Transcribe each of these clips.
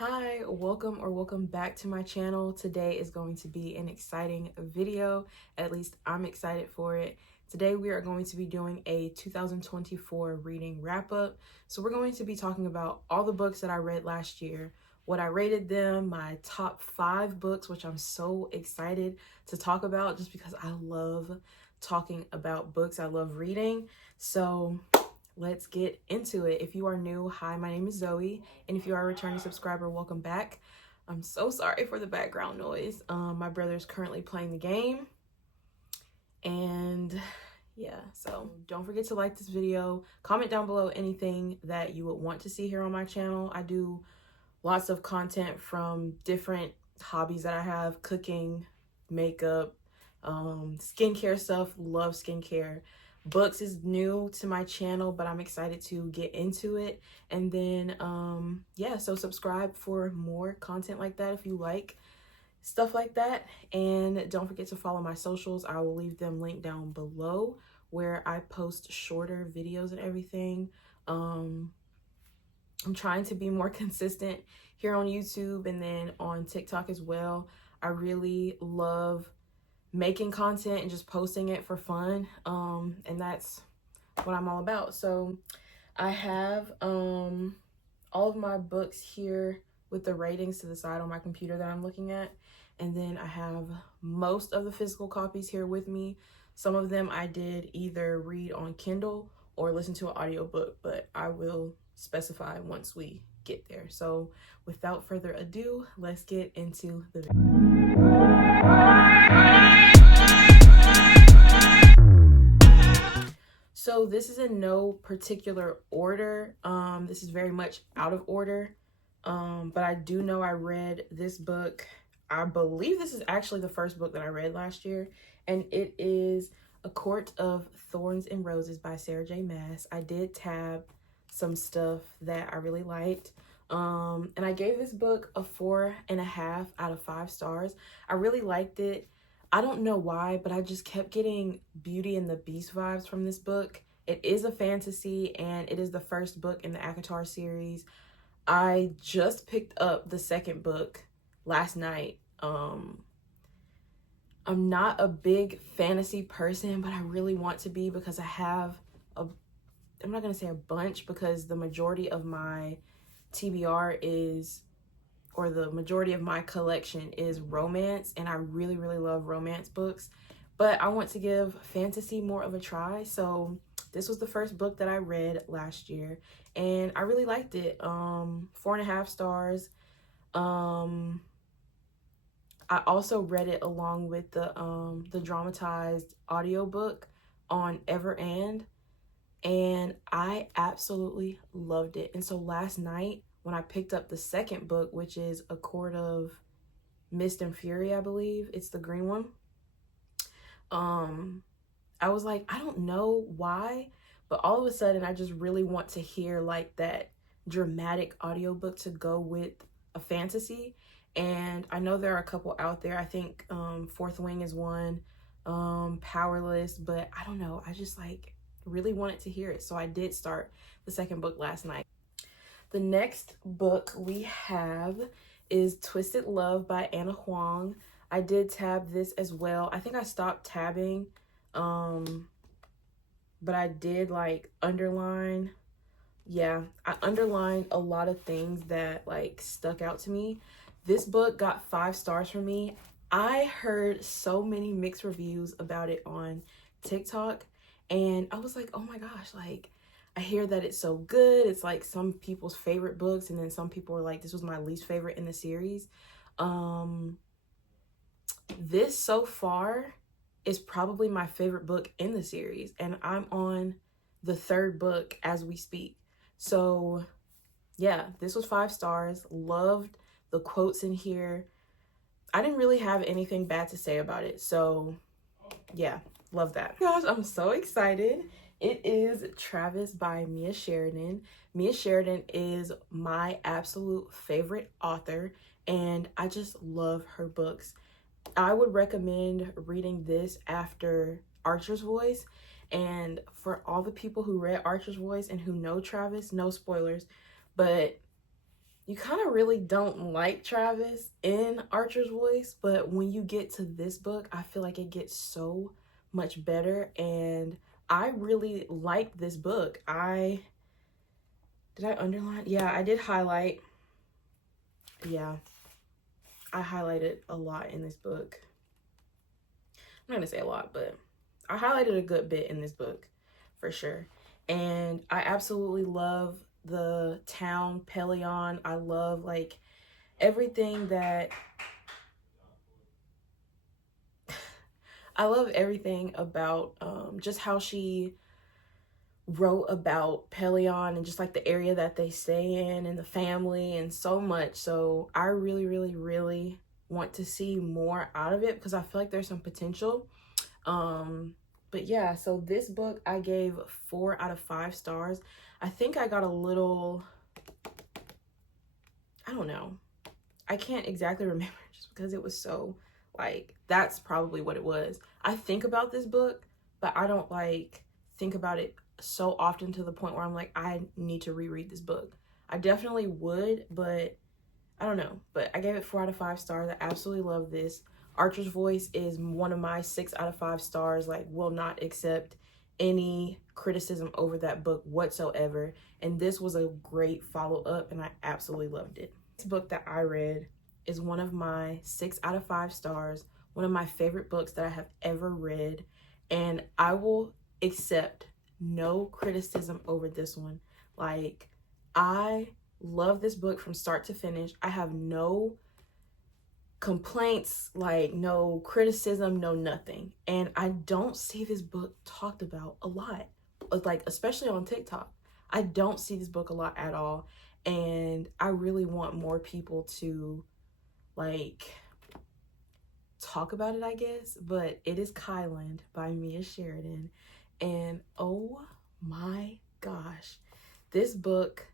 Hi, welcome back to my channel. Today is going to be an exciting video. At least I'm excited for it. Today we are going to be doing a 2024 reading wrap up. So we're going to be talking about all the books that I read last year, what I rated them, my top 5 books, which I'm so excited to talk about just because I love talking about books. I love reading. So let's get into it. If you are new, hi, my name is Zoe. And if you are a returning subscriber, welcome back. I'm so sorry for the background noise. My brother is currently playing the game. And yeah, so don't forget to like this video. Comment down below anything that you would want to see here on my channel. I do lots of content from different hobbies that I have: cooking, makeup, skincare stuff. Love skincare. Books is new to my channel, but I'm excited to get into it. And then yeah, so subscribe for more content like that if you like stuff like that. And don't forget to follow my socials. I will leave them linked down below where I post shorter videos and everything. I'm trying to be more consistent here on YouTube and then on TikTok as well. I really love making content and just posting it for fun, and that's what I'm all about. So I have all of my books here with the ratings to the side on my computer that I'm looking at, and then I have most of the physical copies here with me. Some of them I did either read on Kindle or listen to an audiobook, but I will specify once we get there. So without further ado, let's get into the video. So this is in no particular order. This is very much out of order. But I do know I read this book. I believe this is actually the first book that I read last year, and it is A Court of Thorns and Roses by Sarah J. Maas. I did tab some stuff that I really liked. And I gave this book a 4.5 out of 5 stars. I really liked it. I don't know why, but I just kept getting Beauty and the Beast vibes from this book. It is a fantasy, and it is the first book in the ACOTAR series. I just picked up the second book last night. I'm not a big fantasy person, but I really want to be because I have I'm not going to say a bunch, because the majority of my TBR is, or the majority of my collection is romance, and I really love romance books, but I want to give fantasy more of a try. So this was the first book that I read last year, and I really liked it. 4.5 stars. I also read it along with the dramatized audiobook on Everand, and I absolutely loved it. And so last night when I picked up the second book, which is A Court of Mist and Fury, I believe it's the green one, I was like, I don't know why, but all of a sudden I just really want to hear like that dramatic audiobook to go with a fantasy. And I know there are a couple out there. I think Fourth Wing is one, Powerless, but I don't know, I just like really wanted to hear it. So I did start the second book last night. The next book we have is Twisted Love by Ana Huang. I did tab this as well. I think I stopped tabbing, but I did like underline. Yeah, I underlined a lot of things that like stuck out to me. This book got 5 stars from me. I heard so many mixed reviews about it on TikTok, and I was like, oh my gosh, like I hear that it's so good. It's like some people's favorite books, and then some people are like, this was my least favorite in the series. This so far is probably my favorite book in the series, and I'm on the 3rd book as we speak. So yeah, this was 5 stars. Loved the quotes in here. I didn't really have anything bad to say about it. So yeah, love that. Gosh, I'm so excited. It is Travis by Mia Sheridan. Mia Sheridan is my absolute favorite author, and I just love her books. I would recommend reading this after Archer's Voice. And for all the people who read Archer's Voice and who know Travis, no spoilers, but you kind of really don't like Travis in Archer's Voice, but when you get to this book, I feel like it gets so much better, and I really like this book. Did I underline? Yeah, I did highlight. Yeah, I highlighted a lot in this book. I'm not gonna say a lot, but I highlighted a good bit in this book for sure. And I absolutely love the town Pelion. I love like everything that I love everything about just how she wrote about Pelion and just like the area that they stay in and the family and so much. So I really, really, really want to see more out of it because I feel like there's some potential. But yeah, so this book I gave 4 out of 5 stars. I think I got a little, I don't know. I can't exactly remember just because it was so like, that's probably what it was. I think about this book, but I don't like think about it so often to the point where I'm like, I need to reread this book. I definitely would, but I don't know. But I gave it 4 out of 5 stars. I absolutely love this. Archer's Voice is one of my 6 out of 5 stars. Like, will not accept any criticism over that book whatsoever. And this was a great follow-up, and I absolutely loved it. This book that I read is one of my 6 out of 5 stars, one of my favorite books that I have ever read, and I will accept no criticism over this one. Like, I love this book from start to finish. I have no complaints, like no criticism, no nothing. And I don't see this book talked about a lot, like especially on TikTok. I don't see this book a lot at all. And I really want more people to like talk about it, I guess. But it is Kyland by Mia Sheridan. And oh my gosh, this book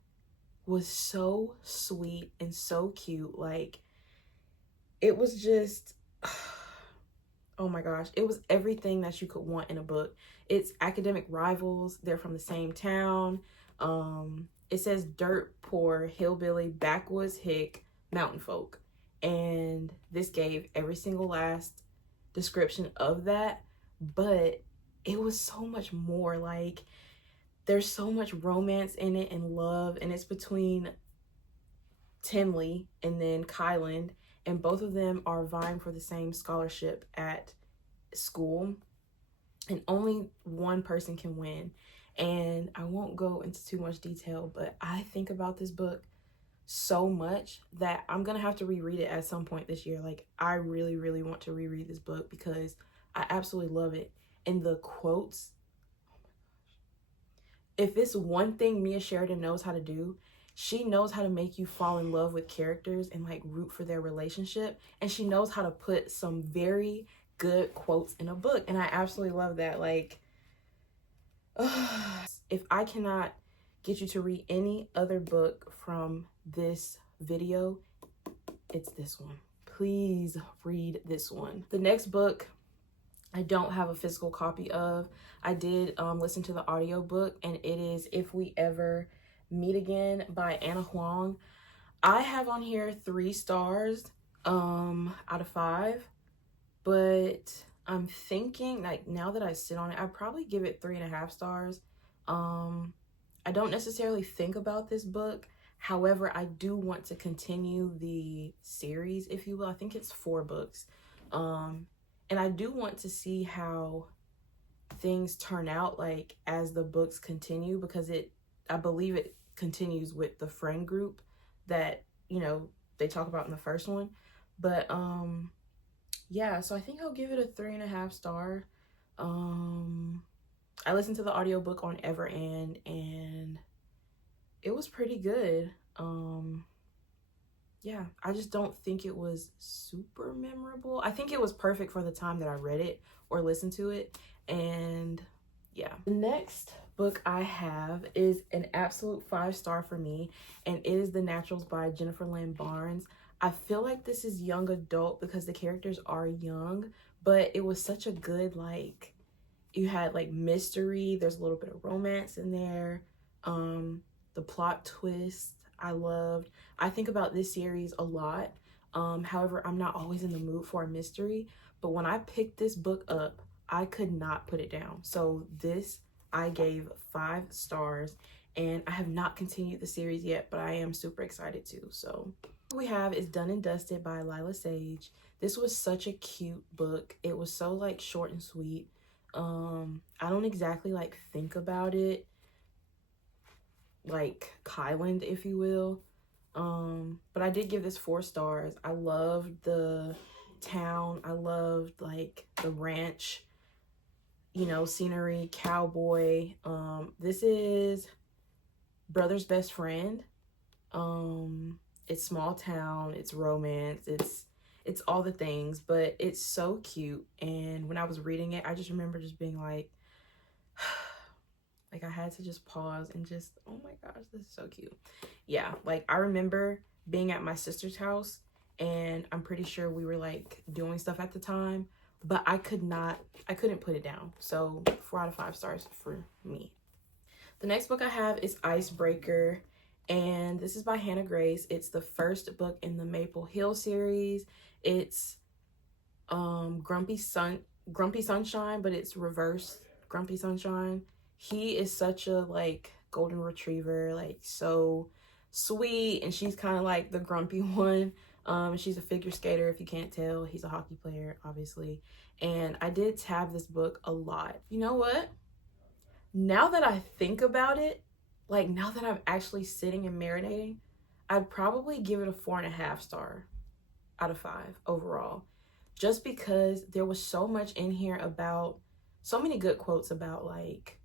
was so sweet and so cute. Like, it was just, oh my gosh, it was everything that you could want in a book. It's academic rivals. They're from the same town. It says dirt poor, hillbilly, backwoods hick, mountain folk. And this gave every single last description of that. But it was so much more. Like, there's so much romance in it and love. And it's between Tinley and then Kyland. And both of them are vying for the same scholarship at school. And only one person can win. And I won't go into too much detail, but I think about this book so much that I'm going to have to reread it at some point this year. Like, I really, really want to reread this book because I absolutely love it. And the quotes, oh my gosh. If it's one thing Mia Sheridan knows how to do, she knows how to make you fall in love with characters and like root for their relationship. And she knows how to put some very good quotes in a book. And I absolutely love that. Like, if I cannot get you to read any other book from this video, it's this one. Please read this one. The next book I don't have a physical copy of. I did listen to the audiobook, and it is If We Ever Meet Again by Ana Huang. I have on here 3 stars out of 5, but I'm thinking, like, now that I sit on it, I'd probably give it 3.5 stars. I don't necessarily think about this book. However, I do want to continue the series, if you will. I think it's 4 books. And I do want to see how things turn out, like, as the books continue, because I believe it continues with the friend group that, you know, they talk about in the first one. But, yeah, so I think I'll give it a 3.5 star. I listened to the audiobook on Everand, and it was pretty good. Yeah, I just don't think it was super memorable. I think it was perfect for the time that I read it or listened to it. And yeah. The next book I have is an absolute 5-star for me, and it is The Naturals by Jennifer Lynn Barnes. I feel like this is young adult because the characters are young, but it was such a good, like, you had like mystery, there's a little bit of romance in there. The plot twist, I loved. I think about this series a lot. However, I'm not always in the mood for a mystery, but when I picked this book up, I could not put it down. So this I gave 5 stars, and I have not continued the series yet, but I am super excited to. So what we have is Done and Dusted by Lila Sage. This was such a cute book. It was so like short and sweet. I don't exactly like think about it like Kyland, if you will. But I did give this 4 stars. I loved the town. I loved like the ranch, you know, scenery, cowboy. This is Brother's Best Friend. It's small town, it's romance, it's all the things, but it's so cute. And when I was reading it, I just remember just being like I had to just pause and just, oh my gosh, this is so cute. Yeah, like I remember being at my sister's house, and I'm pretty sure we were like doing stuff at the time, but I couldn't put it down. So 4 out of 5 stars for me. The next book I have is Icebreaker, and this is by Hannah Grace. It's the first book in the Maple Hill series. It's Grumpy Sunshine, but it's reverse Grumpy Sunshine. He is such a like golden retriever, like so sweet, and she's kind of like the grumpy one. She's a figure skater, if you can't tell. He's a hockey player, obviously. And I did tab this book a lot. You know what? Now that I think about it, like now that I'm actually sitting and marinating, I'd probably give it a 4.5 star out of 5 overall. Just because there was so much in here about, so many good quotes about like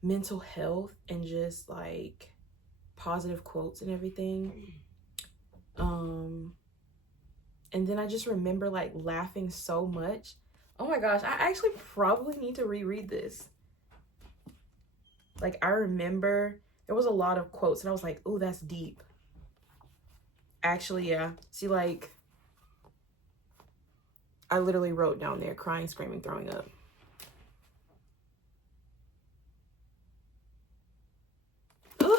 mental health and just like positive quotes and everything. And then I just remember like laughing so much. Oh my gosh, I actually probably need to reread this. Like I remember there was a lot of quotes and I was like, oh, that's deep. Actually, yeah. See, like I literally wrote down there crying, screaming, throwing up. Ugh.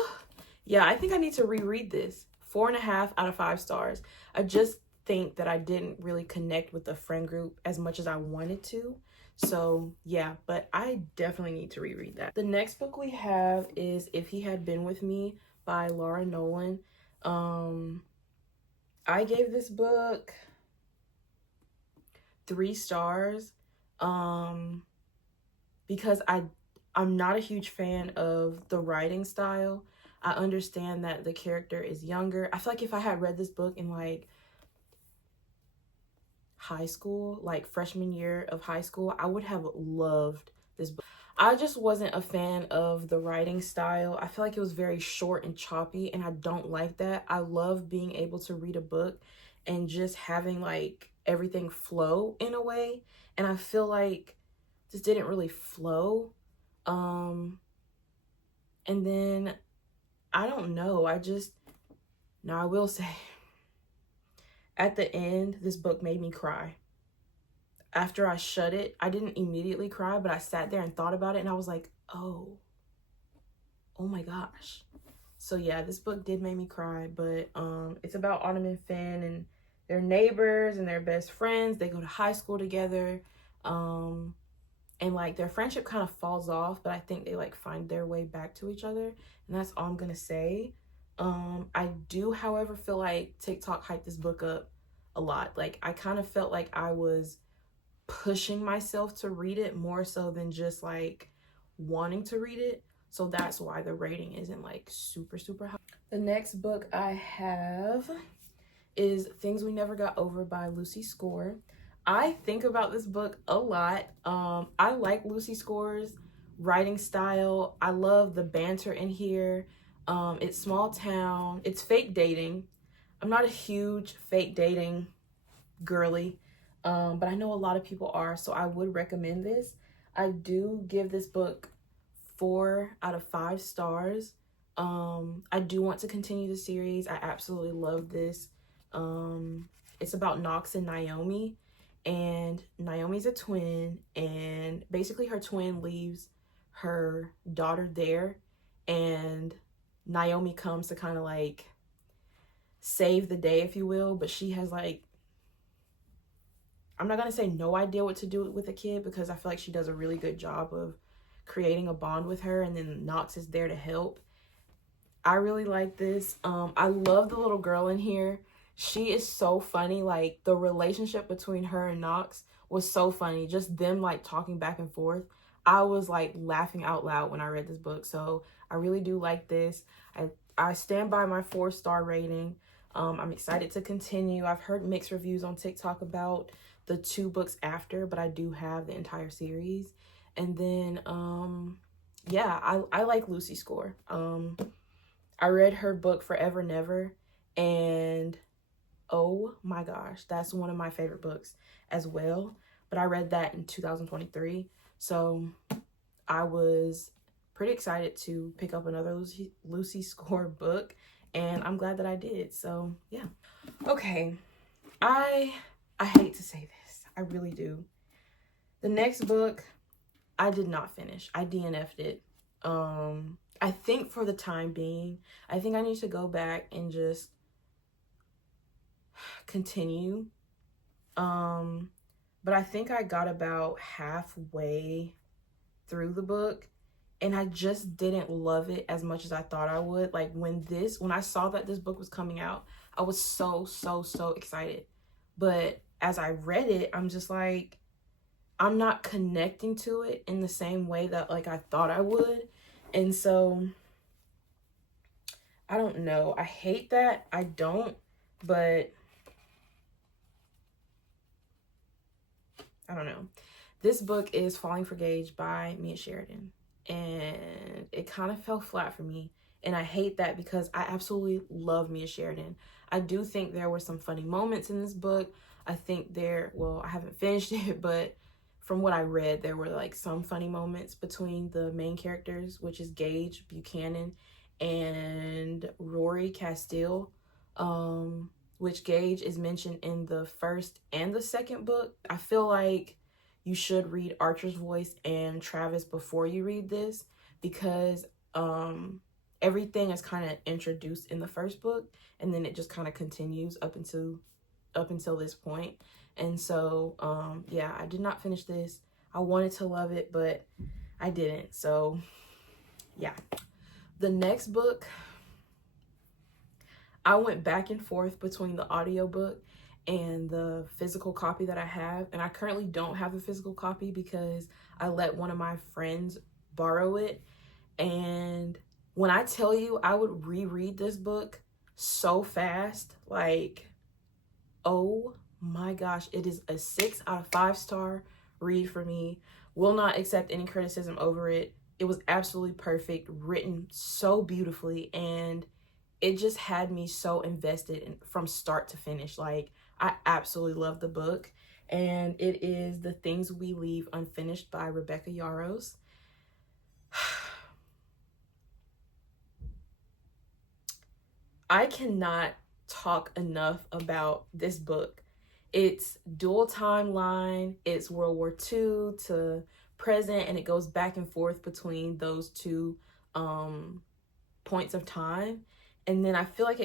Yeah, I think I need to reread this. 4.5 out of 5 stars. I just think that I didn't really connect with the friend group as much as I wanted to. So yeah, but I definitely need to reread that. The next book we have is If He Had Been With Me by Laura Nolan. I gave this book 3 stars because I'm not a huge fan of the writing style. I understand that the character is younger. I feel like if I had read this book in like high school, like freshman year of high school, I would have loved this book. I just wasn't a fan of the writing style. I feel like it was very short and choppy, and I don't like that. I love being able to read a book and just having like everything flow in a way, and I feel like this didn't really flow. And then I don't know, I will say at the end, this book made me cry. After I shut it, I didn't immediately cry, but I sat there and thought about it, and I was like, oh my gosh. So yeah, this book did make me cry, but it's about Autumn and Finn, and they're neighbors and they're best friends. They go to high school together, and like their friendship kind of falls off, but I think they like find their way back to each other, and that's all I'm gonna say. I do, however, feel like TikTok hyped this book up a lot. Like I kind of felt like I was pushing myself to read it more so than just like wanting to read it. So that's why the rating isn't like super high. The next book I have is Things We Never Got Over by Lucy Score. I think about this book a lot. I like Lucy Score's writing style. I love the banter in here. It's small town. It's fake dating. I'm not a huge fake dating girly, but I know a lot of people are, so I would recommend this. I do give this book 4 out of 5 stars. I do want to continue the series. I absolutely love this. It's about Knox and Naomi, and Naomi's a twin, and basically her twin leaves her daughter there, and Naomi comes to kind of like save the day, if you will, but she has like, I'm not going to say no idea what to do with a kid, because I feel like she does a really good job of creating a bond with her, and then Knox is there to help. I really like this. I love the little girl in here. She is so funny. Like, the relationship between her and Knox was so funny. Just them like talking back and forth. I was like laughing out loud when I read this book. So I really do like this. I stand by my 4-star rating. I'm excited to continue. I've heard mixed reviews on TikTok about the 2 books after, but I do have the entire series. And then yeah, I like Lucy Score. I read her book Forever Never, and oh my gosh, that's one of my favorite books as well. But I read that in 2023, so I was pretty excited to pick up another Lucy Score book, and I'm glad that I did. So yeah. Okay, I hate to say this, I really do. The next book I did not finish. I DNF'd it. I think for the time being, I think I need to go back and just continue. But I think I got about halfway through the book, and I just didn't love it as much as I thought I would. Like, when I saw that this book was coming out, I was so excited. But as I read it, I'm just like, I'm not connecting to it in the same way that like I thought I would. And so I don't know. I hate that. I don't, but I don't know. This book is Falling for Gage by Mia Sheridan, and it kind of fell flat for me. And I hate that because I absolutely love Mia Sheridan. I do think there were some funny moments in this book. I think well, I haven't finished it, but from what I read, there were like some funny moments between the main characters, which is Gage Buchanan and Rory Castile, which Gage is mentioned in the first and the second book. I feel like you should read Archer's Voice and Travis before you read this, because everything is kind of introduced in the first book, and then it just kind of continues up until this point. And so yeah, I did not finish this. I wanted to love it, but I didn't. So yeah. The next book, I went back and forth between the audiobook and the physical copy that I have. And I currently don't have a physical copy because I let one of my friends borrow it. And when I tell you, I would reread this book so fast, like, oh my gosh, it is a 6 out of 5 star read for me. Will not accept any criticism over it. It was absolutely perfect, written so beautifully, and it just had me so invested from start to finish. Like, I absolutely love the book, and it is The Things We Leave Unfinished by Rebecca Yarros. I cannot talk enough about this book. It's dual timeline, it's World War II to present, and it goes back and forth between those two points of time. And then I feel like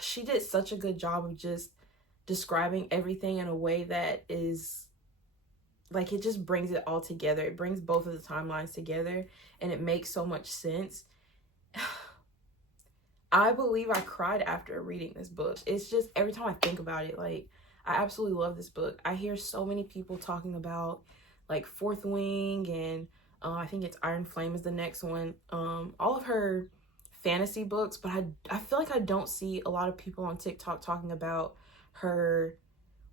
she did such a good job of just describing everything in a way that is like, it just brings it all together. It brings both of the timelines together, and it makes so much sense. I believe I cried after reading this book. It's just, every time I think about it, like, I absolutely love this book. I hear so many people talking about like Fourth Wing, and I think it's Iron Flame is the next one. All of her fantasy books, but I feel like I don't see a lot of people on TikTok talking about her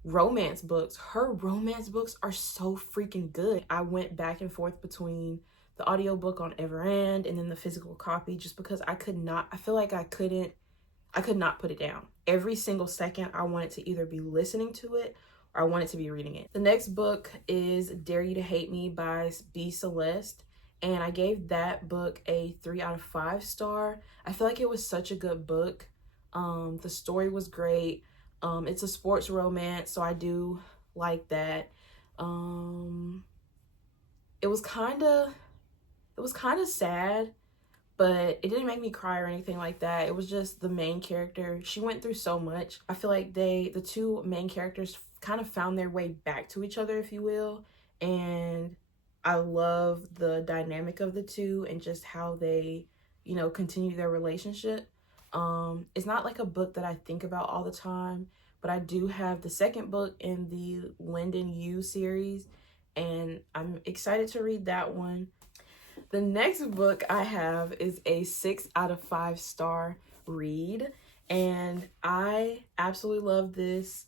romance books. Her romance books are so freaking good. I went back and forth between the audiobook on Everand and then the physical copy, just because I could not put it down. Every single second I wanted to either be listening to it or I wanted to be reading it. The next book is Dare You to Hate Me by B. Celeste, and I gave that book a 3 out of 5 star. I feel like it was such a good book. The story was great. It's a sports romance, so I do like that. It was kind of It was kind of sad, but it didn't make me cry or anything like that. It was just the main character. She went through so much. I feel like the two main characters kind of found their way back to each other, if you will. And I love the dynamic of the two and just how they, you know, continue their relationship. It's not like a book that I think about all the time, but I do have the second book in the Linden Yu series, and I'm excited to read that one. The next book I have is a 6 out of 5 star read, and I absolutely love this.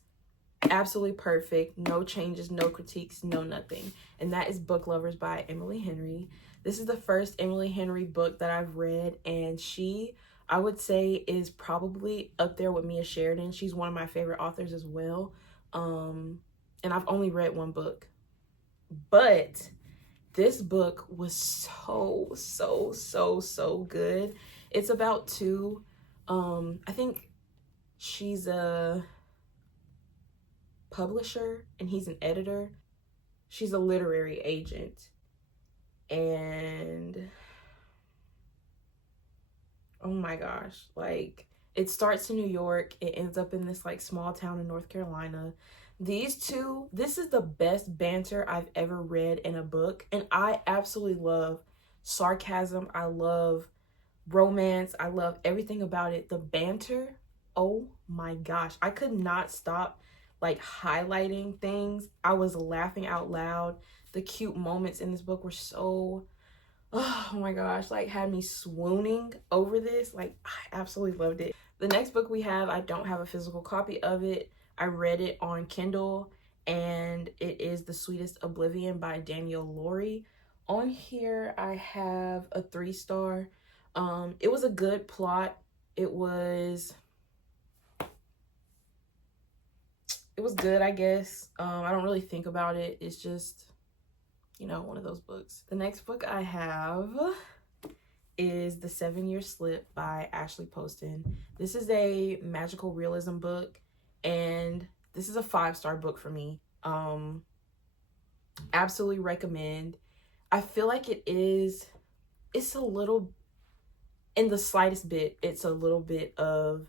Absolutely perfect, no changes, no critiques, no nothing. And that is Book Lovers by Emily Henry. This is the first Emily Henry book that I've read, and she, I would say, is probably up there with Mia Sheridan. She's one of my favorite authors as well. And I've only read one book, but this book was so good. It's about two, I think she's a publisher and he's an editor. She's a literary agent, and oh my gosh, like, it starts in New York, it ends up in this like small town in North Carolina. These two, this is the best banter I've ever read in a book, and I absolutely love sarcasm. I love romance. I love everything about it. The banter, oh my gosh, I could not stop like highlighting things. I was laughing out loud. The cute moments in this book were so, oh my gosh, like had me swooning over this. Like, I absolutely loved it. The next book we have, I don't have a physical copy of it. I read it on Kindle, and it is The Sweetest Oblivion by Danielle Lori. On here, I have a 3 star. It was a good plot. It was good, I guess. I don't really think about it. It's just, you know, one of those books. The next book I have is The 7-Year Slip by Ashley Poston. This is a magical realism book, and this is a 5-star book for me. Absolutely recommend. I feel like it's a little, in the slightest bit, it's a little bit of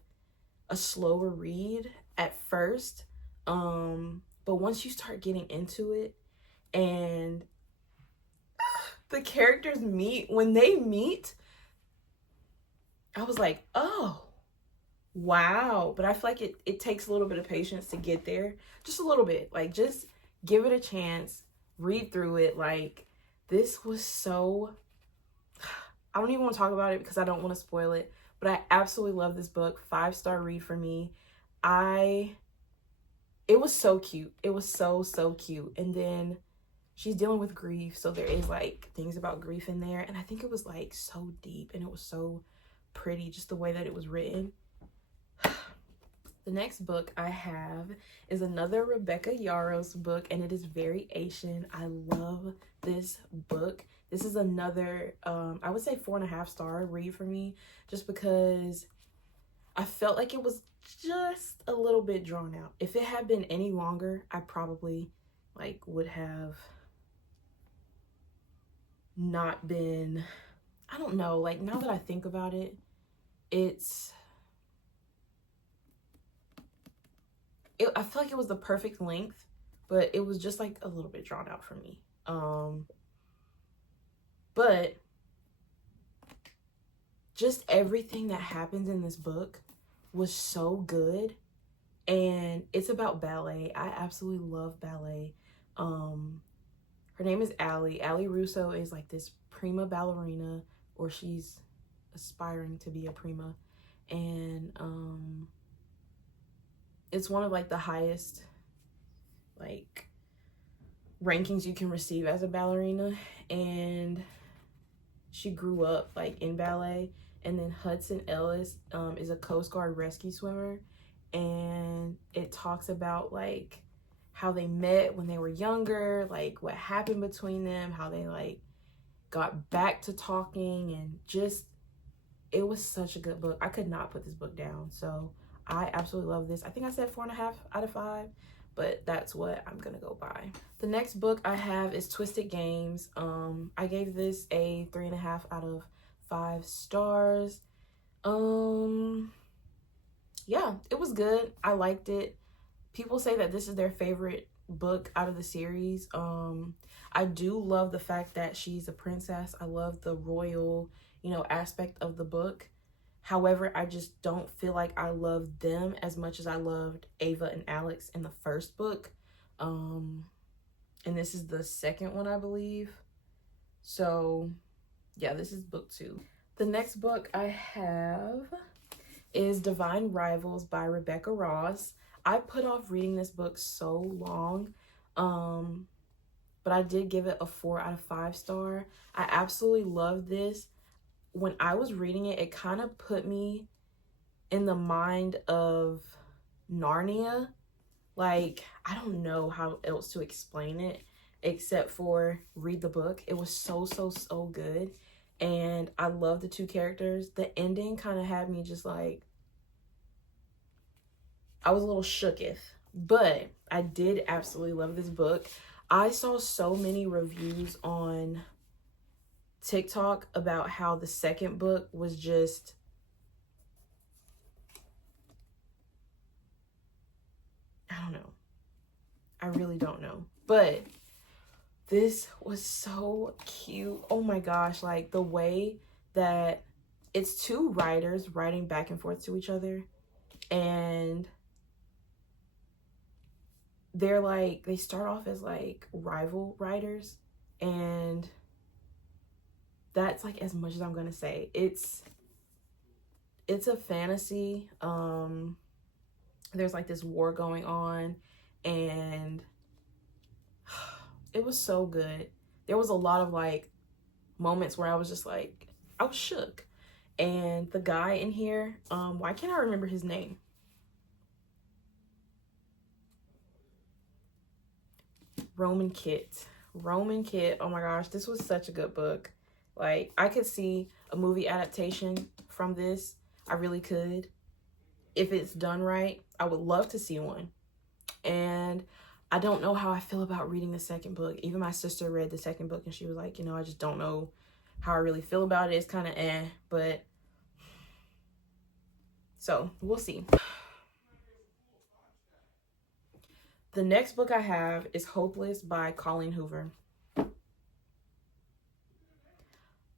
a slower read at first. But once you start getting into it and the characters meet, when they meet, I was like, oh, wow. But I feel like it takes a little bit of patience to get there. Just a little bit. Like, just give it a chance. Read through it. Like, this was so, I don't even want to talk about it because I don't want to spoil it. But I absolutely love this book. 5-star read for me. It was so cute. It was so cute. And then she's dealing with grief, so there is like things about grief in there, and I think it was like so deep, and it was so pretty, just the way that it was written. The next book I have is another Rebecca Yarros book, and it is Very Asian. I love this book. This is another, I would say 4.5 star read for me, just because I felt like it was just a little bit drawn out. If it had been any longer, I probably like would have not been, I don't know, like now that I think about it, I feel like it was the perfect length, but it was just like a little bit drawn out for me. But just everything that happens in this book was so good, and it's about ballet. I absolutely love ballet. Her name is Allie. Allie Russo is like this prima ballerina, or she's aspiring to be a prima, and it's one of like the highest like rankings you can receive as a ballerina, and she grew up like in ballet. And then Hudson Ellis is a Coast Guard rescue swimmer, and it talks about like how they met when they were younger, like what happened between them, how they like got back to talking, and just, it was such a good book. I could not put this book down. So I absolutely love this. I think I said 4.5 out of 5, but that's what I'm gonna go by. The next book I have is Twisted Games. I gave this a 3.5 out of 5 stars. Yeah, it was good. I liked it. People say that this is their favorite book out of the series. I do love the fact that she's a princess. I love the royal, aspect of the book. However, I just don't feel like I love them as much as I loved Ava and Alex in the first book. And this is the second one, I believe. So yeah, this is book 2. The next book I have is Divine Rivals by Rebecca Ross. I put off reading this book so long, but I did give it a 4 out of 5 star. I absolutely love this. When I was reading it, it kind of put me in the mind of Narnia. Like, I don't know how else to explain it except for read the book. It was so good. And I love the 2 characters. The ending kind of had me just like, I was a little shooketh, but I did absolutely love this book. I saw so many reviews on TikTok about how the second book was just, I don't know. I really don't know. But this was so cute. Oh my gosh, like the way that it's 2 writers writing back and forth to each other, and they're like, they start off as like rival writers, and that's like as much as I'm gonna say. It's a fantasy. There's like this war going on, and it was so good. There was a lot of like moments where I was just like, I was shook. And the guy in here, why can't I remember his name? Roman Kit. Oh my gosh, this was such a good book. Like, I could see a movie adaptation from this. I really could. If it's done right, I would love to see one. And I don't know how I feel about reading the second book. Even my sister read the second book and she was like, I just don't know how I really feel about it. It's kind of but so we'll see. The next book I have is Hopeless by Colleen Hoover.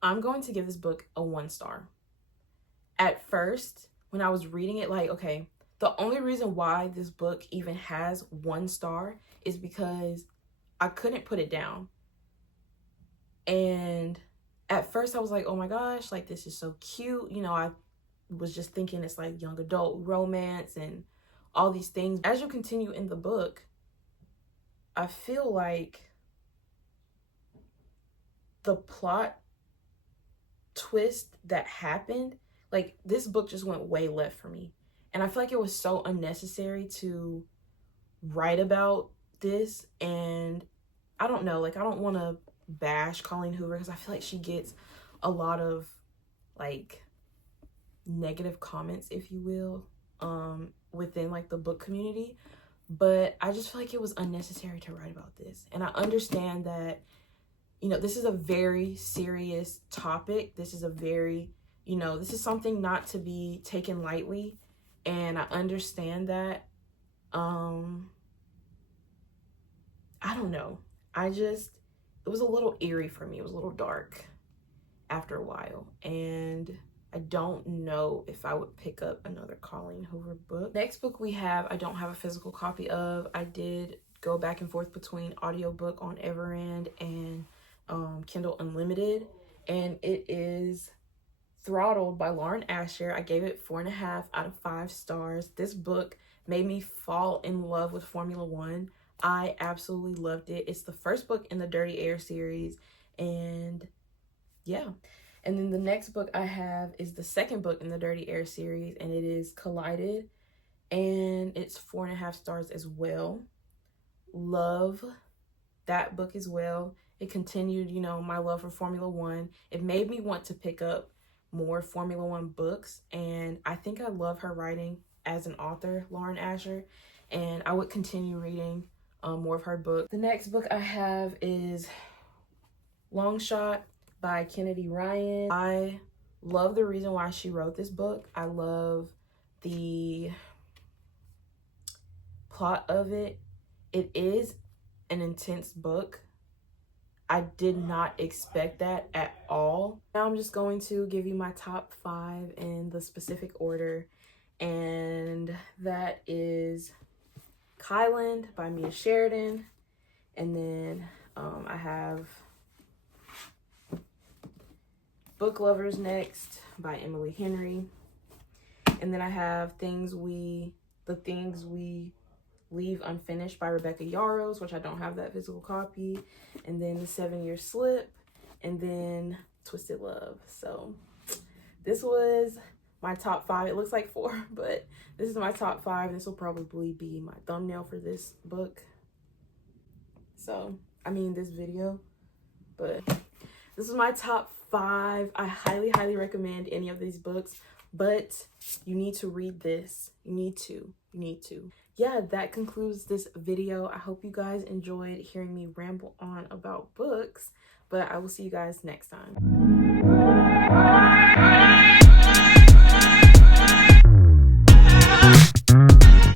I'm going to give this book a 1 star. At first, when I was reading it, like, okay, the only reason why this book even has 1 star is because I couldn't put it down. And at first I was like, oh my gosh, like this is so cute. I was just thinking it's like young adult romance and all these things. As you continue in the book, I feel like the plot twist that happened, like this book just went way left for me. And I feel like it was so unnecessary to write about this. And I don't know, like I don't want to bash Colleen Hoover because I feel like she gets a lot of like negative comments, if you will, within like the book community. But I just feel like it was unnecessary to write about this. And I understand that, this is a very serious topic. This is a very, this is something not to be taken lightly. And I understand that. I don't know. It was a little eerie for me. It was a little dark after a while. And I don't know if I would pick up another Colleen Hoover book. Next book we have, I don't have a physical copy of. I did go back and forth between audiobook on Everand and Kindle Unlimited. And it is Throttled by Lauren Asher. I gave it 4.5 out of 5 stars. This book made me fall in love with Formula One. I absolutely loved it. It's the first book in the Dirty Air series, and yeah. And then the next book I have is the second book in the Dirty Air series, and it is Collided, and it's 4.5 stars as well. Love that book as well. It continued, my love for Formula One. It made me want to pick up more Formula One books, and I think I love her writing as an author, Lauren Asher. and I would continue reading more of her books. The next book I have is Long Shot by Kennedy Ryan. I love the reason why she wrote this book. I love the plot of it. It is an intense book. I did not expect that at all. Now I'm just going to give you my top 5 in the specific order, and that is Kyland by Mia Sheridan, and then I have Book Lovers next by Emily Henry, and then I have The Things We Leave Unfinished by Rebecca Yarros, which I don't have that physical copy, and then The 7-Year Slip, and then Twisted Love. So this was my top 5. It looks like 4, but this is my top 5. This will probably be my thumbnail for this book. So, I mean this video, but this is my top 5. I highly, highly recommend any of these books, but you need to read this. You need to. Yeah, that concludes this video. I hope you guys enjoyed hearing me ramble on about books, but I will see you guys next time.